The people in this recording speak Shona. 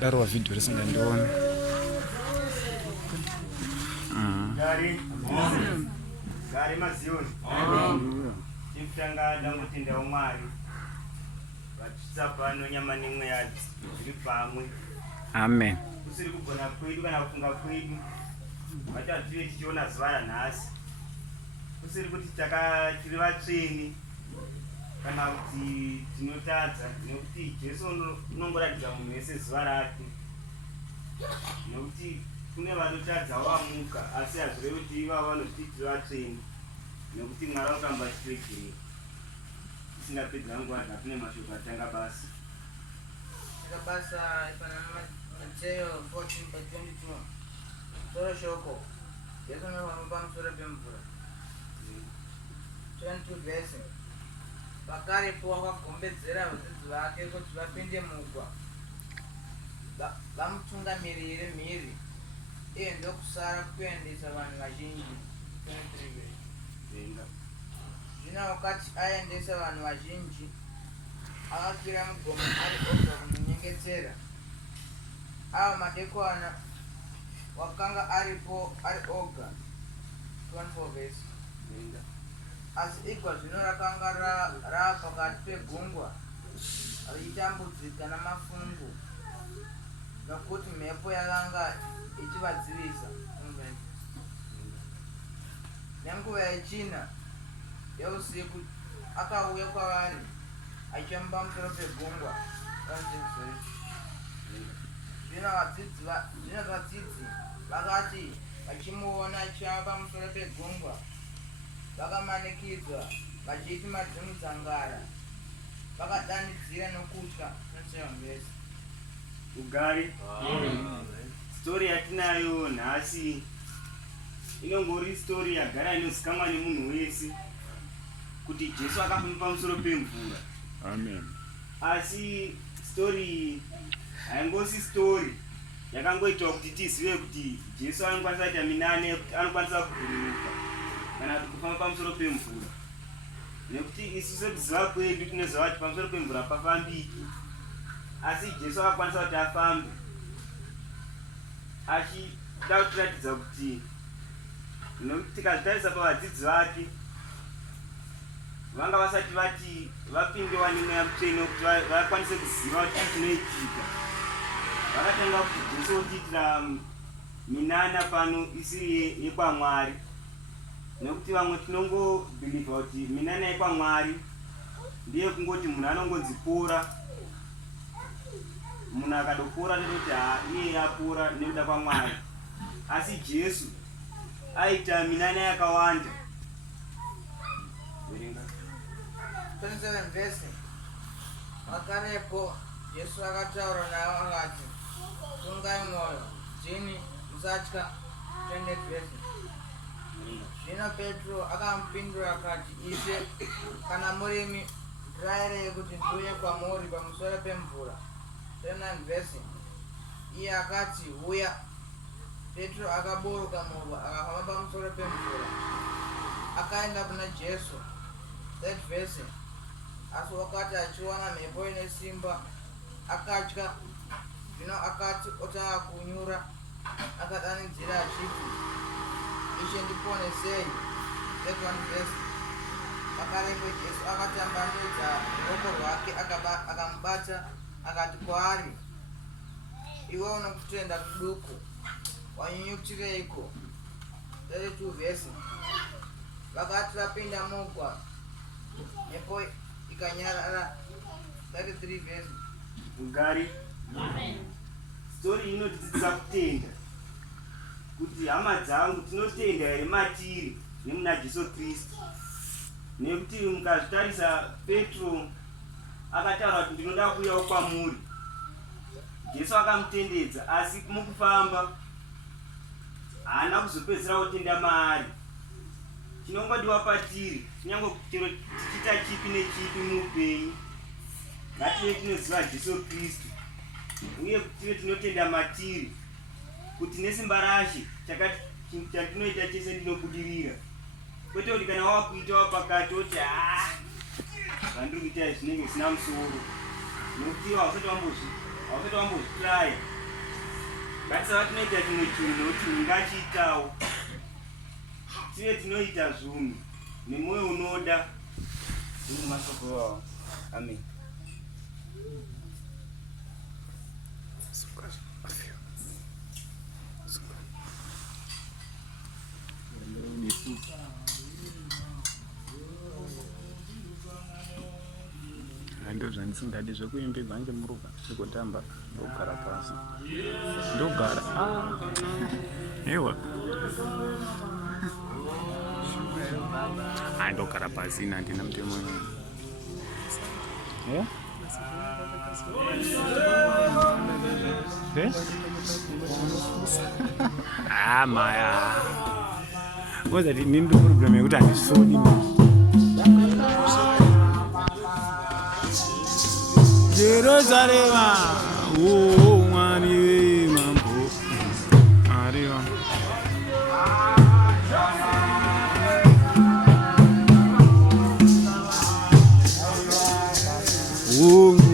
Darwa video risingandiona. Gari mazioni. Chimtanga ndangotenda umwari. Vachitsapa nonyama nemwe yadzi zviri pamwe. Amen. Kusiri kugona kwedu kana kufunga kwedu. Vatatiwe tichiona zuva ranhasi. Kusiri kuti tiri vatsveni kana kuti tinotadza nekuti Jesu unongoratidza munhu wese zuva rake. Nekuti kune vanotadza vamuka asi hazvirevi kuti ivavo vanoti tiri vatsveni nekuti Mwari akamba achitwegere tisingapedza nguva dzakune mashoko atanga basa. Basa ipanana Matthew 14:22. Soro shoko. Yesu anofamba pamusoro pemvura. 22 verse. Pakarepo wakagombedzera vadzidzi vake kuti vapinde mugwa. Vamutungamirire mhiri. Iye ndokusara kuendesa vanhu vazhinji. 23 verse. Zvino wakati aendesa vanhu vazhinji, akakwira mugomba ari oga kumunyengetera. Ava madekwana wakanga aripo ari oga. 24 verse. Asi igwa zvino rakanga pakati pegungwa richitambudzika namafungu nokuti mhepo yakanga ichivadzivisa. Nenguva yechina yeusiku akauya kwavari achifamba pamusoro pegungwa. Zvino vadzidzi vakati vachimuona achifamba pamusoro pegungwa vakamanikidzwa vachiti madzimudzangara vakadanidzira nokutya. Ugari. Story yatinayo nhasi inongori story yagara inozikamwa nemunhu wese kuti Jesu akafamba pamusoro pemvura. Amen. Asi story haingosi story yakangoitwa kuti tizive kuti Jesu anokwanisa kuita minane, kuti anokwanisa kubhururuka kana kuti kufamba pamusoro pemvura. Nekuti isu sekuziva kwedu tinoziva kuti pamusoro pemvura pafambiki, asi Jesu akakwanisa kuti afambe achida kutiratidza kuti, nokuti tikatarisa pavadzidzi vake vanga vasati vati vapindewa nemweya mutsvene kuti vakwanise kuziva kuti chinoitika. Vakatanga kuti Jesu otiitira minana pano isiri yekwaMwari, nekuti vamwe tinongobhilivha kuti minana yekwaMwari ndiye kungoti munhu anongonzipora, munhu akadopora nekuti iye yapora nekuda kwaMwari. Asi Jesu aita minana yakawanda. 27 verse. Pakarepo Jesu akataura navo akati, tungai mwoyo, dzini musatya. 28 verse. Zvino Petro akamupindura akati, Ishe, kana murimi ndirayirei kuti ndiuye kwamuri pamusoro pemvura. 29 verse. Iye akati, uya. Petro akaburuka mugwa akafamba pamusoro pemvura akaenda kuna Jesu. 3 verse. Asi wakati achiona mhepo ine simba akatya. Zvino akati otanga kunyura akadanidzira achiti, Ishe ndiponesei. 31 verse. Pakarepo Jesu akatambanudza ruoko rwake akamubata akati kwaari, iwe una kutenda kuduku, wanyunyutireiko? 32 verse. Vakati vapinda mugwa mhepo ikanyarara. 33 verse. Ugari. Story inotidzidzisa kutenda, kuti hama dzangu tinotenda here matiri nemuna Jesu Kristu. Nekuti mukazvitarisa Petro akataura kuti ndinoda kuuyawo kwamuri. Jesu akamutendedza, asi mukufamba haana kuzopedzera kutenda maari. Chinongodiwa patiri, kunyange tichita chipi nechipi muupenyu, ngative tinoziva Jesu Kristu uye tive tinotenda matiri, kuti nesimba rashe chatinoita chese ndinobudirira. kwete kuti kana wakuitawo pakati oti zvandiri kuita zvinenge zvisina musoro nokuti hausati wambozvitraya ngatisava tinoita chimwe chinhu nokuti ungachiitawo tive tinoita zvinhu nemwoyo unoda iri masoko wawo. Amen. ndo zvandisingadi zvekuimbidza ngemuruka zvekutamba ndogara pasi ndogara ewa ndogara pasi nandina mutemo maya wazati nini problem yekuti handisoni Jerusalema, mwani mambo, Maria. Oh.